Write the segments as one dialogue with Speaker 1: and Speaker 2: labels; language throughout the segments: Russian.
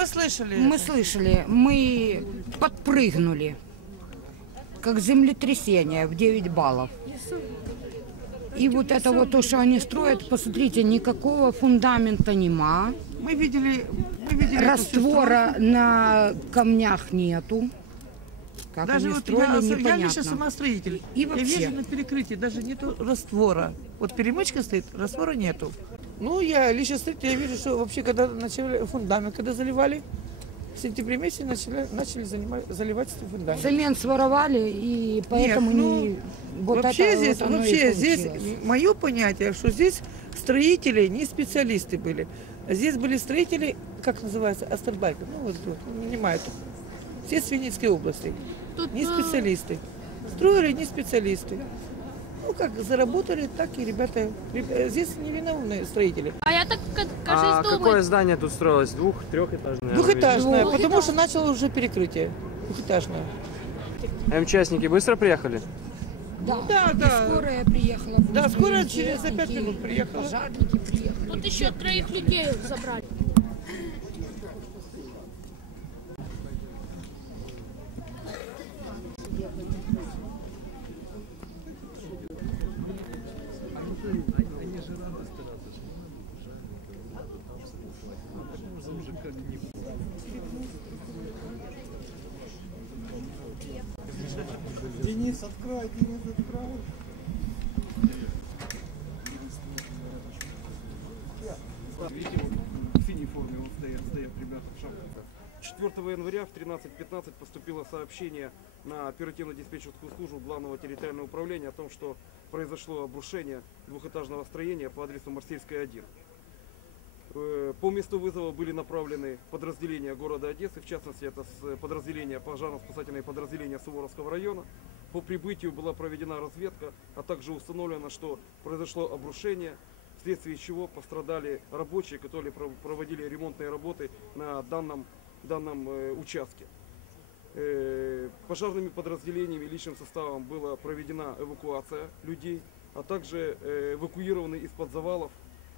Speaker 1: Мы слышали.
Speaker 2: Мы
Speaker 1: это.
Speaker 2: слышали, мы подпрыгнули, как землетрясение в 9 баллов. И вот это вот то, что они строят, посмотрите, никакого фундамента нема,
Speaker 1: Мы видели, мы видели
Speaker 2: раствора на камнях нету. Как
Speaker 1: Даже
Speaker 2: они
Speaker 1: вот
Speaker 2: строили,
Speaker 1: я, я лично самостроитель.
Speaker 2: И
Speaker 1: Я
Speaker 2: вообще.
Speaker 1: вижу на перекрытии, даже нету раствора. Вот перемычка стоит, раствора нету. Ну, я лично строитель, я вижу, что вообще, когда начали фундамент, когда заливали, в сентябре месяце начали, начали занимать, заливать фундамент.
Speaker 2: Цемент своровали, и поэтому
Speaker 1: ну,
Speaker 2: не... Вот
Speaker 1: вообще
Speaker 2: это
Speaker 1: здесь,
Speaker 2: вот
Speaker 1: вообще здесь, мое понятие, что здесь строители не специалисты были. Здесь были строители, как называется, Астербайка, ну вот, вот понимают, все с Винницкой области,
Speaker 3: Тут
Speaker 1: не
Speaker 3: э,
Speaker 1: специалисты. Строили не специалисты. Ну как заработали, так и ребята, ребя- здесь невиновные строители.
Speaker 3: А я так ка-
Speaker 4: А
Speaker 3: кажется
Speaker 4: какое
Speaker 3: думаю.
Speaker 4: здание тут строилось? Двух, трехэтажное?
Speaker 1: Двухэтажное, потому что начало уже перекрытие. Двухэтажное.
Speaker 4: МЧСники быстро приехали?
Speaker 2: Да,
Speaker 1: Да,
Speaker 2: и
Speaker 1: да.
Speaker 2: скорая приехала.
Speaker 1: Да, скорая через за пять минут приехала.
Speaker 2: Пожарники приехали.
Speaker 3: Тут еще троих людей забрали.
Speaker 5: Денис, открой, Денис, открой.
Speaker 6: Видите, в синей форме вот стоят, стоят ребята в шапках. 4 января в 13.15 поступило сообщение на оперативно-диспетчерскую службу Главного территориального управления о том, что произошло обрушение двухэтажного строения по адресу Марсельская 1. Э, По месту вызова были направлены подразделения города Одессы, в частности это с- подразделение пожарно-спасательные подразделения Суворовского района. По прибытию была проведена разведка, а также установлено, что произошло обрушение, вследствие чего пострадали рабочие, которые про- проводили ремонтные работы на данном, данном э, участке. Э, Пожарными подразделениями и личным составом была проведена эвакуация людей, а также э, эвакуированы из-под завалов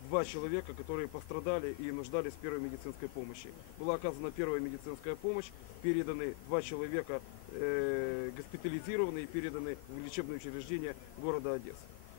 Speaker 6: два человека, которые пострадали и нуждались в первой медицинской помощи. Была оказана первая медицинская помощь, переданы два человека, э, госпитализированы и переданы в лечебное учреждение города Одессы.